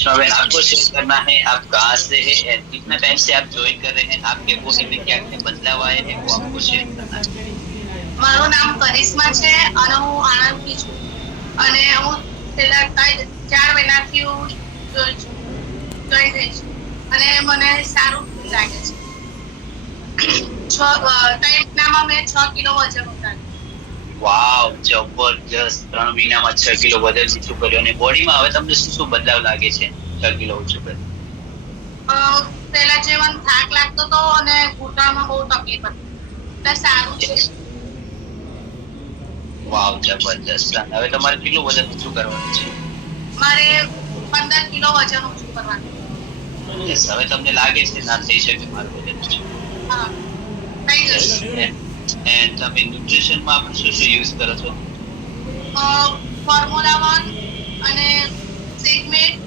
करिश्मा बहन, आपको शेयर करना है आप कहाँ से है एंड कितना टाइम से आप ज्वाइन कर रहे हैं, आपके बॉडी में क्या क्या बदलाव आए हैं वो आपको शेयर करना है। મારું નામ કરિશ્મા છે અને હું આણંદથી છું અને હું છેલ્લા 4 મહિનાથી હું જોઈ રહી છું અને મને સારું લાગે છે. 3 મહિનામાં મેં 6 કિલો વજન ઉતાર્યું. વાવ, જબરજસ્ત. 3 મહિનામાં 6 કિલો વજન ઓછું કર્યું અને બોડીમાં હવે તમને શું શું બદલાવ લાગે છે 6 કિલો ઓછું કર્યું? પહેલા જે મને થાક લાગતો હતો અને ઘૂંટણમાં બહુ તકલીફ હતી, એટલે સારું છે. વાવ, જબરજસ્ત. અને હવે તમારે કેટલું વજન ઓછું કરવાનું છે? મારે 15 કિલો વજન ઓછું કરવાનું. Yes, હવે તમને લાગે છે ના થઈ શકે મારું વજન ઓછું? હા, થઈ જશે. એન્ડ તમે ન્યુટ્રિશનમાં આપણે શું શું યુઝ કરો છો? ફોર્મ્યુલા 1 અને સિગમેટ